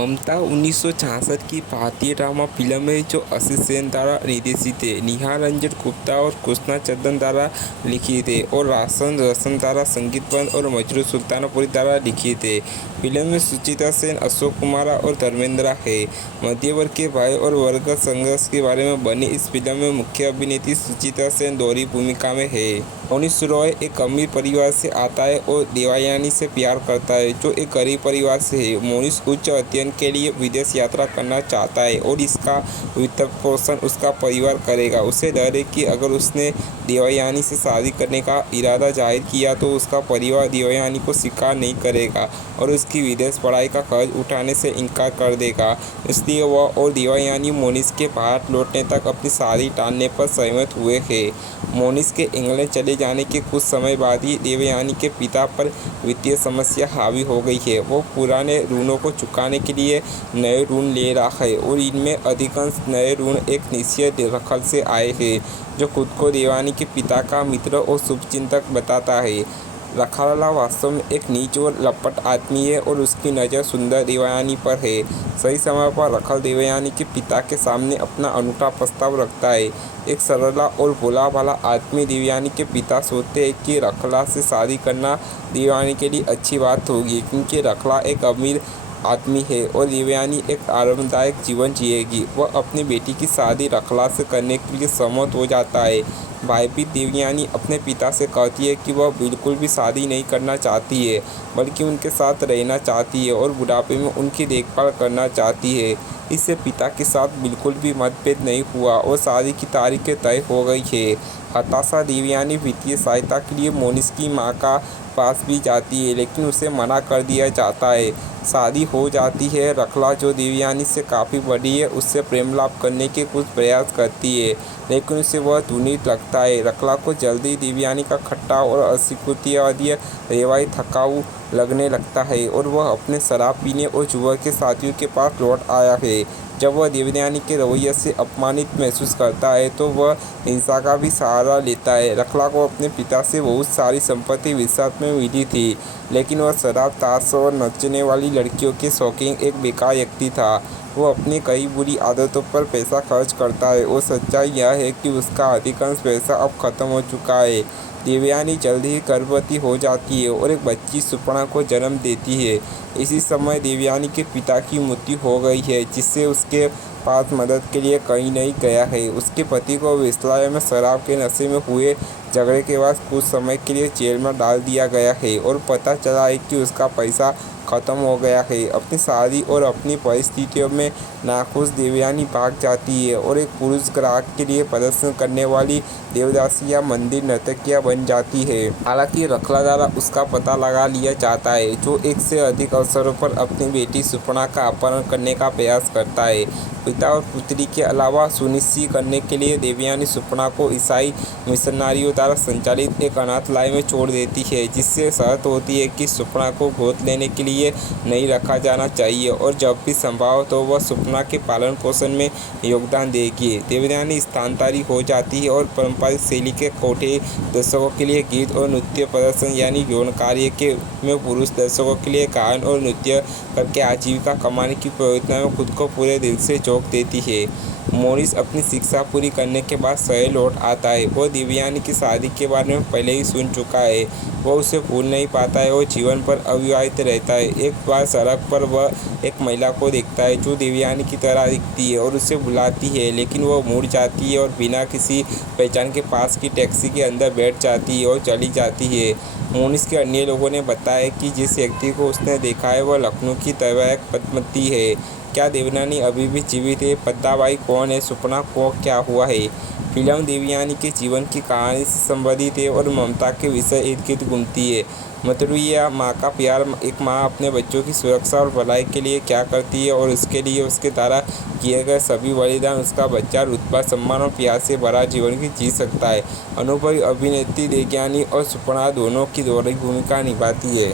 ममता 1966 की भारतीय drama film है जो आशीष सेन द्वारा निर्देशित है। निहार रंजन गुप्ता और कृष्णा चंदन द्वारा लिखित है और राशन रोशन द्वारा संगीतबद्ध और मजरू सुल्तानपुरी द्वारा लिखित है। फिल्म में सुचित्रा सेन, अशोक कुमार और धर्मेंद्र है। मध्य वर्ग के भाई और वर्ग संघर्ष के बारे में बनी इस फिल्म में मुख्य अभिनेत्री सुचित्रा सेन दोहरी भूमिका में है। मोनीश रॉय एक अमीर परिवार से आता है और देवयानी से प्यार करता है जो एक गरीब परिवार से है। मोनीश उच्च अध्ययन के लिए विदेश यात्रा करना चाहता है और इसका वित्त पोषण उसका परिवार करेगा। उसे डर है कि अगर उसने देवयानी से शादी करने का इरादा जाहिर किया तो उसका परिवार देवयानी को स्वीकार नहीं करेगा और उसकी विदेश पढ़ाई का खर्च उठाने से इनकार कर देगा। इसलिए वह और देवयानी मोनीश के भारत लौटने तक अपनी शादी टालने पर सहमत हुए हैं। मोनीश के इंग्लैंड चले जाने के कुछ समय बाद ही देवयानी के पिता पर वित्तीय समस्या हावी हो गई है। वो पुराने ऋणों को चुकाने के लिए नए ऋण ले रहा है और इनमें अधिकांश नए ऋण एक निश्चय दखल से आए हैं जो खुद को देवयानी के पिता का मित्र और शुभचिंतक बताता है। रखालाला वास्तव में एक नीच और लपट आदमी है और उसकी नज़र सुंदर देवयानी पर है। सही समय पर रखल देवयानी के पिता के सामने अपना अनूठा प्रस्ताव रखता है। एक सरला और भोला भाला आदमी देवयानी के पिता सोचते हैं कि रखला से शादी करना देवयानी के लिए अच्छी बात होगी क्योंकि रखला एक अमीर आदमी है और देवयानी एक आरामदायक जीवन जिएगी। वह अपनी बेटी की शादी रखला से करने के लिए सहमत हो जाता है। भयभीत देवयानी अपने पिता से कहती है कि वह बिल्कुल भी शादी नहीं करना चाहती है बल्कि उनके साथ रहना चाहती है और बुढ़ापे में उनकी देखभाल करना चाहती है। इससे पिता के साथ बिल्कुल भी मतभेद नहीं हुआ और शादी की तारीखें तय हो गई है। हताशा देवयानी वित्तीय सहायता के लिए मोनीश की मां का पास भी जाती है लेकिन उसे मना कर दिया जाता है। शादी हो जाती है। रखला जो देवयानी से काफ़ी बड़ी है उससे प्रेम लाभ करने के कुछ प्रयास करती है लेकिन उसे वह घृणित लगता है। रखला को जल्दी देवयानी का खट्टा और अस्वीकृतिवादी रवैया थकाऊ लगने लगता है और वह अपने शराब पीने और जुआ के साथियों के पास लौट आया है। जब वह देवयानी के रवैये से अपमानित महसूस करता है तो वह हिंसा का भी सहारा लेता है। रखला को अपने पिता से बहुत सारी संपत्ति विरासत में मिली थी लेकिन वह शराब, ताश और नचने वाली लड़कियों के शौकीन एक बेकार व्यक्ति था। वो अपनी कई बुरी आदतों पर पैसा खर्च करता है और सच्चाई यह है कि उसका अधिकांश पैसा अब खत्म हो चुका है। देवयानी जल्द ही गर्भवती हो जाती है और एक बच्ची सुपर्णा को जन्म देती है। इसी समय देवयानी के पिता की मृत्यु हो गई है जिससे उसके पास मदद के लिए कहीं नहीं गया है। उसके पति को वेश्यालय में शराब के नशे में हुए झगड़े के बाद कुछ समय के लिए जेल में डाल दिया गया है और पता चला है कि उसका पैसा खत्म हो गया है। अपनी शादी और अपनी परिस्थितियों में नाखुश देवयानी भाग जाती है और एक पुरुष ग्राहक के लिए प्रदर्शन करने वाली देवदासी या मंदिर नर्तकिया बन जाती है। हालांकि रखला द्वारा उसका पता लगा लिया जाता है जो एक से अधिक अवसरों पर अपनी बेटी सुपर्णा का अपहरण करने का प्रयास करता है। पिता और पुत्री के अलावा सुनिश्चित करने के लिए देवयानी सुपर्णा को ईसाई मिशनरियों द्वारा संचालित एक अनाथालय में छोड़ देती है जिससे शर्त होती है कि सुपर्णा को गोद लेने के लिए नहीं रखा जाना चाहिए और जब भी संभव हो तो वह सुपर्णा के पालन पोषण में योगदान देगी। देवयानी स्थानांतरित हो जाती है और पारंपरिक शैली के कोठे दर्शकों के लिए गीत और नृत्य प्रदर्शन यानी यौन कार्य के में पुरुष दर्शकों के लिए गायन और नृत्य करके आजीविका कमाने की प्रयोजना में खुद को पूरे दिल से झोंक देती है। मोनीश अपनी शिक्षा पूरी करने के बाद शहर लौट आता है। वह देवयानी की शादी के बारे में पहले ही सुन चुका है। वह उसे भूल नहीं पाता है और जीवन पर अविवाहित रहता है। एक बार सड़क पर वह एक महिला को देखता है जो देवयानी की तरह दिखती है और उसे बुलाती है लेकिन वह मुड़ जाती है और बिना किसी पहचान के पास की टैक्सी के अंदर बैठ जाती है और चली जाती है। मोनीश के अन्य लोगों ने बताया कि जिस व्यक्ति को उसने देखा है वह लखनऊ की तैयब पद्मावती है। क्या देवयानी अभी भी जीवित है? पद्माबाई कौन है? सुपर्णा को क्या हुआ है? फिल्म देवयानी के जीवन की कहानी से संबंधित है और ममता के विषय इर्द गिर्द घूमती है। मातृत्व माँ का प्यार। एक माँ अपने बच्चों की सुरक्षा और भलाई के लिए क्या करती है और उसके लिए उसके द्वारा किए गए सभी बलिदान उसका बच्चा रुतबा, सम्मान और प्यार से भरा जीवन की जी सकता है। अनुभवी अभिनेत्री देवयानी और सुपर्णा दोनों की दोहरी भूमिका निभाती है।